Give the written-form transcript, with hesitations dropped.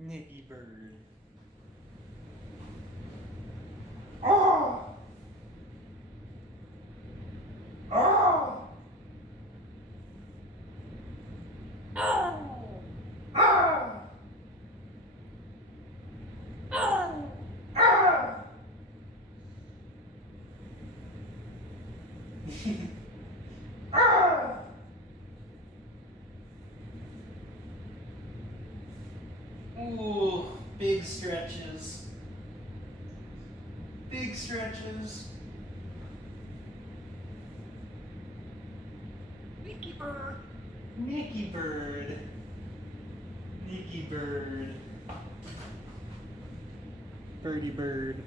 Nikki Bird. Oh! Oh! Oh! Ah! Ah! Ah! Ah! Ooh, big stretches. Big stretches. Nikki Bird. Nikki Bird. Nikki Bird. Birdie Bird.